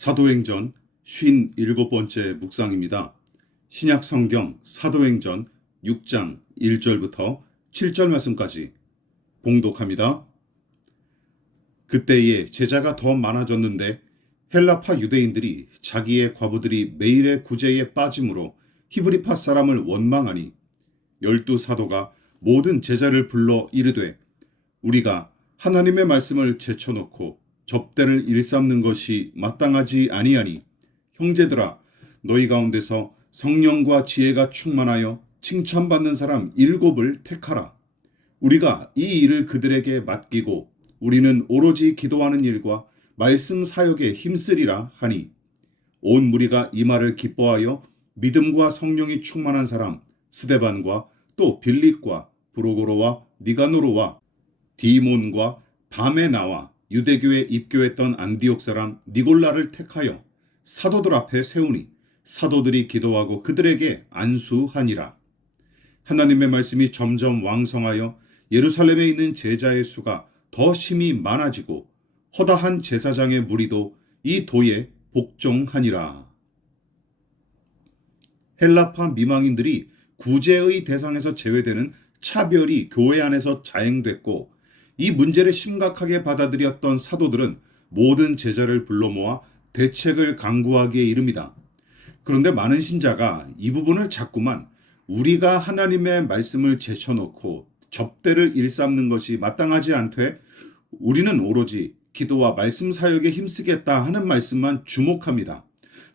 사도행전 57번째 묵상입니다. 신약 성경 사도행전 6장 1절부터 7절 말씀까지 봉독합니다. 그때에 제자가 더 많아졌는데 헬라파 유대인들이 자기의 과부들이 매일의 구제에 빠짐으로 히브리파 사람을 원망하니 12사도가 모든 제자를 불러 이르되 우리가 하나님의 말씀을 제쳐놓고 접대를 일삼는 것이 마땅하지 아니하니 형제들아 너희 가운데서 성령과 지혜가 충만하여 칭찬받는 사람 7을 택하라. 우리가 이 일을 그들에게 맡기고 우리는 오로지 기도하는 일과 말씀 사역에 힘쓰리라 하니 온 무리가 이 말을 기뻐하여 믿음과 성령이 충만한 사람 스데반과 또 빌립과 브로고로와 니가노르와 디몬과 바메나와 유대교에 입교했던 안디옥 사람 니골라를 택하여 사도들 앞에 세우니 사도들이 기도하고 그들에게 안수하니라. 하나님의 말씀이 점점 왕성하여 예루살렘에 있는 제자의 수가 더 심히 많아지고 허다한 제사장의 무리도 이 도에 복종하니라. 헬라파 미망인들이 구제의 대상에서 제외되는 차별이 교회 안에서 자행됐고 이 문제를 심각하게 받아들였던 사도들은 모든 제자를 불러 모아 대책을 강구하기에 이릅니다. 그런데 많은 신자가 이 부분을 자꾸만 우리가 하나님의 말씀을 제쳐놓고 접대를 일삼는 것이 마땅하지 않되 우리는 오로지 기도와 말씀 사역에 힘쓰겠다 하는 말씀만 주목합니다.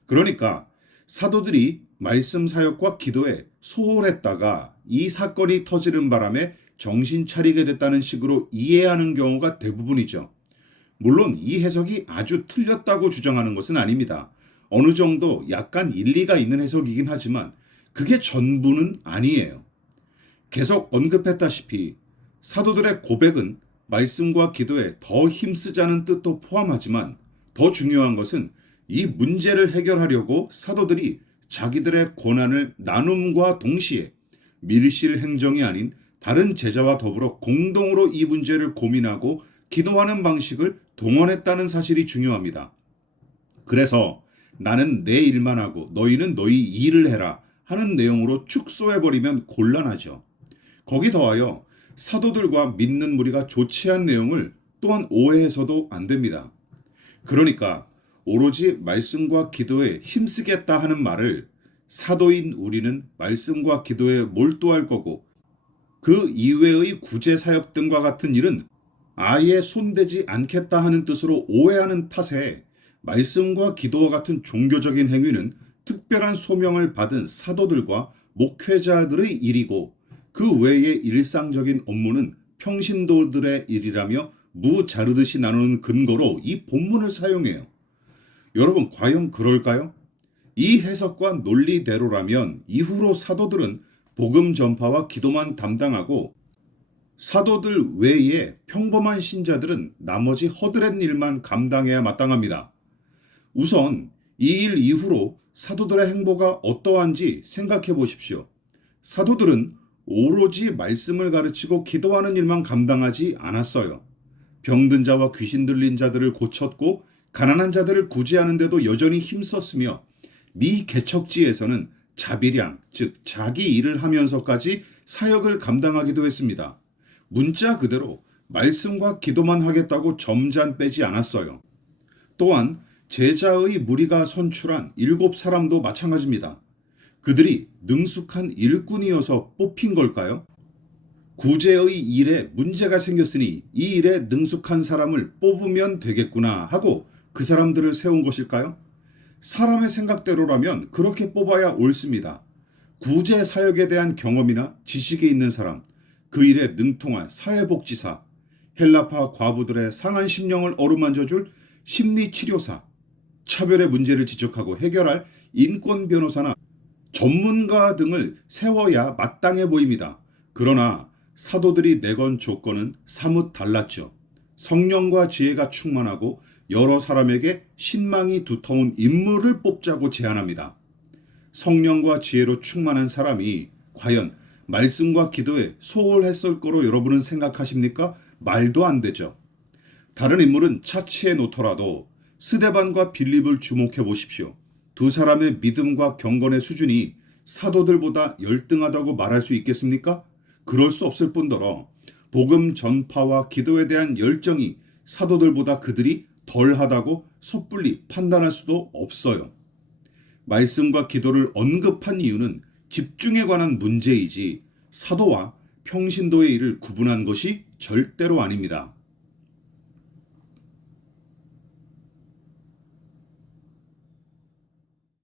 그러니까 사도들이 말씀 사역과 기도에 소홀했다가 이 사건이 터지는 바람에 정신 차리게 됐다는 식으로 이해하는 경우가 대부분이죠. 물론 이 해석이 아주 틀렸다고 주장하는 것은 아닙니다. 어느 정도 약간 일리가 있는 해석이긴 하지만 그게 전부는 아니에요. 계속 언급했다시피 사도들의 고백은 말씀과 기도에 더 힘쓰자는 뜻도 포함하지만 더 중요한 것은 이 문제를 해결하려고 사도들이 자기들의 고난을 나눔과 동시에 밀실 행정이 아닌 다른 제자와 더불어 공동으로 이 문제를 고민하고 기도하는 방식을 동원했다는 사실이 중요합니다. 그래서 나는 내 일만 하고 너희는 너희 일을 해라 하는 내용으로 축소해버리면 곤란하죠. 거기 더하여 사도들과 믿는 무리가 조치한 내용을 또한 오해해서도 안 됩니다. 그러니까 오로지 말씀과 기도에 힘쓰겠다 하는 말을 사도인 우리는 말씀과 기도에 몰두할 거고 그 이외의 구제 사역 등과 같은 일은 아예 손대지 않겠다 하는 뜻으로 오해하는 탓에 말씀과 기도와 같은 종교적인 행위는 특별한 소명을 받은 사도들과 목회자들의 일이고 그 외의 일상적인 업무는 평신도들의 일이라며 무자르듯이 나누는 근거로 이 본문을 사용해요. 여러분 과연 그럴까요? 이 해석과 논리대로라면 이후로 사도들은 복음 전파와 기도만 담당하고 사도들 외에 평범한 신자들은 나머지 허드렛 일만 감당해야 마땅합니다. 우선 이 일 이후로 사도들의 행보가 어떠한지 생각해 보십시오. 사도들은 오로지 말씀을 가르치고 기도하는 일만 감당하지 않았어요. 병든 자와 귀신 들린 자들을 고쳤고 가난한 자들을 구제하는 데도 여전히 힘썼으며 미개척지에서는 자비량, 즉 자기 일을 하면서까지 사역을 감당하기도 했습니다. 문자 그대로 말씀과 기도만 하겠다고 점잖 빼지 않았어요. 또한 제자의 무리가 선출한 7사람도 마찬가지입니다. 그들이 능숙한 일꾼이어서 뽑힌 걸까요? 구제의 일에 문제가 생겼으니 이 일에 능숙한 사람을 뽑으면 되겠구나 하고 그 사람들을 세운 것일까요? 사람의 생각대로라면 그렇게 뽑아야 옳습니다. 구제 사역에 대한 경험이나 지식이 있는 사람, 그 일에 능통한 사회복지사, 헬라파 과부들의 상한 심령을 어루만져줄 심리치료사, 차별의 문제를 지적하고 해결할 인권 변호사나 전문가 등을 세워야 마땅해 보입니다. 그러나 사도들이 내건 조건은 사뭇 달랐죠. 성령과 지혜가 충만하고 여러 사람에게 신망이 두터운 인물을 뽑자고 제안합니다. 성령과 지혜로 충만한 사람이 과연 말씀과 기도에 소홀했을 거로 여러분은 생각하십니까? 말도 안 되죠. 다른 인물은 차치해 놓더라도 스데반과 빌립을 주목해 보십시오. 두 사람의 믿음과 경건의 수준이 사도들보다 열등하다고 말할 수 있겠습니까? 그럴 수 없을 뿐더러 복음 전파와 기도에 대한 열정이 사도들보다 그들이 덜하다고 섣불리 판단할 수도 없어요. 말씀과 기도를 언급한 이유는 집중에 관한 문제이지 사도와 평신도의 일을 구분한 것이 절대로 아닙니다.